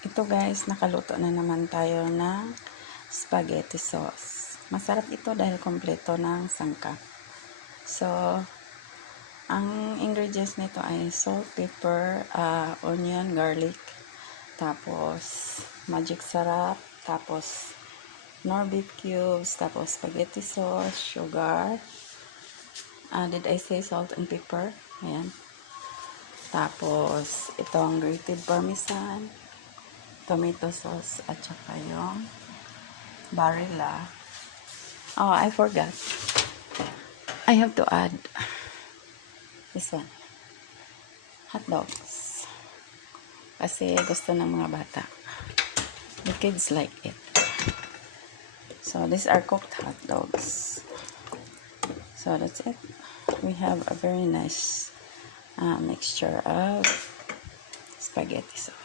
Ito guys, nakaluto na naman tayo ng spaghetti sauce. Masarap ito dahil kompleto ng sangkap. So, ang ingredients nito ay salt, pepper, onion, garlic, tapos magic sarap, tapos nor beef cubes, tapos spaghetti sauce, sugar. Did I say salt and pepper? Ayan. Tapos, itong grated parmesan, tomato sauce, at saka yung barilla. Oh, I forgot. I have to add this one. Hot dogs. Kasi gusto ng mga bata. The kids like it. So, these are cooked hot dogs. So, that's it. We have a very nice mixture of spaghetti sauce.